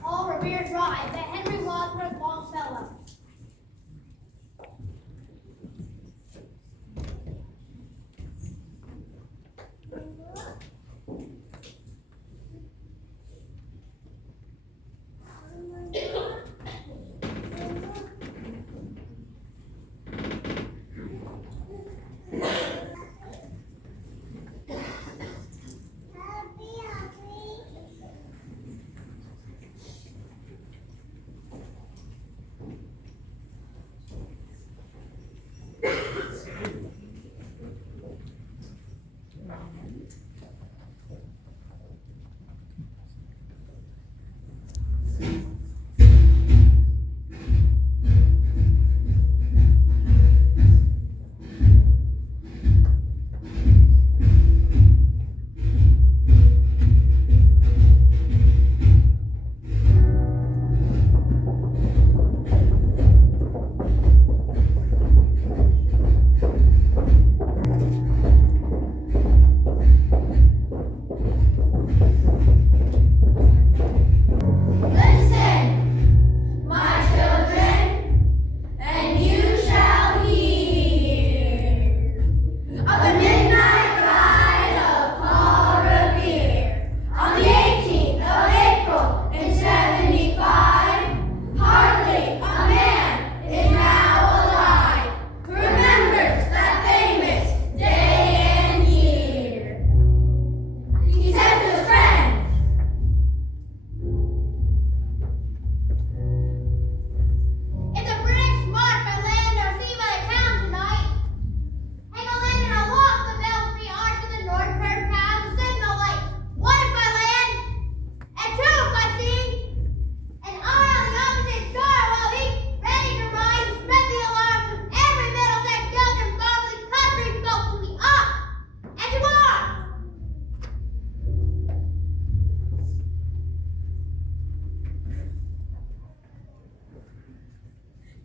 Paul Revere Henry Longfellow.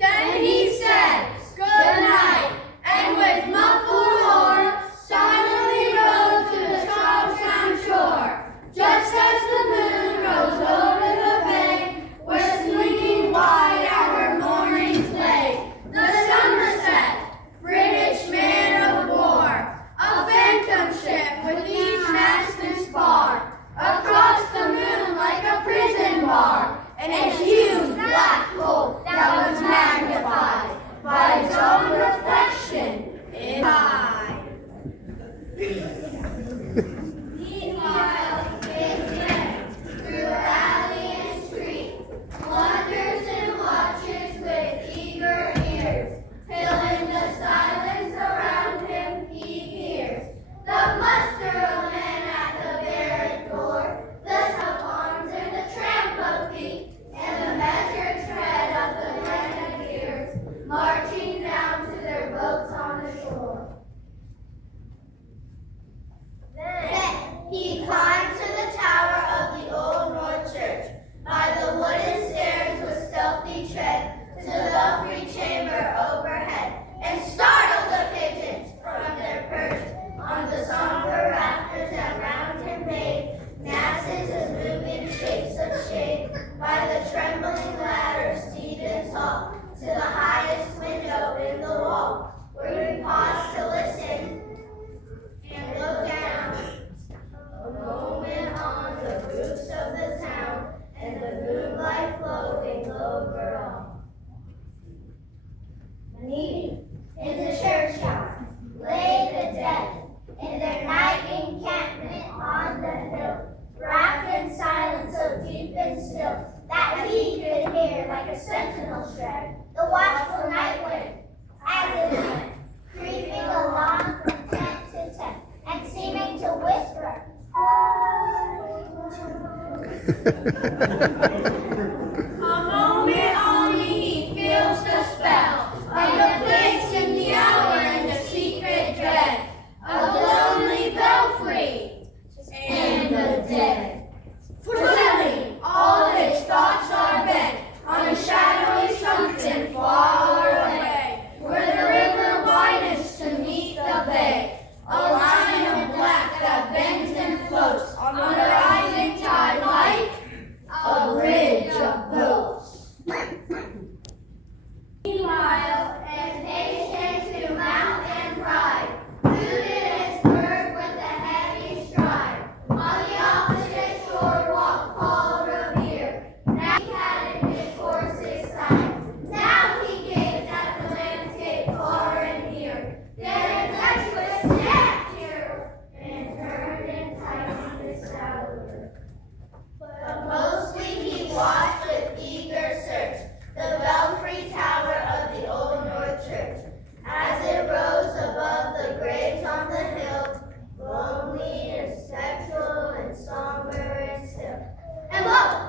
Then he said, "Good night," and with muffled roar, silently rode to the Charlestown shore. Just as the moon rose over the bay, where swinging wide our moorings lay, the Somerset, British man of war, a phantom ship with each mast and spar, across the moon like a prison bar, and a huge black hole that was magnified by its own reflection in the eye. Meanwhile, his men, through alley and street, wonders and watches with eager ears, till in the silence around him he hears the muster of men at the barrack door, the sound of arms and the tramp of feet, and the measured tread of the grenadiers, marching down to their boats on the shore. Then he climbed to the tower of the old North Church, by the wooden stairs with stealthy tread, to the free chamber overhead, and startled the pigeons from their perch on the somber rafters that round him made masses of moving shapes of shade, by the trembling ladder steep and tall, to the highest window in the wall, where he paused to listen and look down a moment on the roofs of the town, and the moonlight flowing over all. Beneath, in the churchyard, lay the dead, in their night encampment on the hill, wrapped in silence so deep and still, that he could hear, like a sentinel tread, the watchful night wind, as it went, creeping along from tent to tent, and seeming to whisper, a moment only he feels the spell of the place and the hour and the secret dread of the lonely belfry and the dead. For suddenly all his thoughts are bent on a shadowy something far away, where the river widens to meet the bay, a line of black that bends and floats on the rising tide like But mostly he watched with eager search the belfry tower of the Old North Church, as it rose above the graves on the hill, lonely and spectral and somber and still. And lo!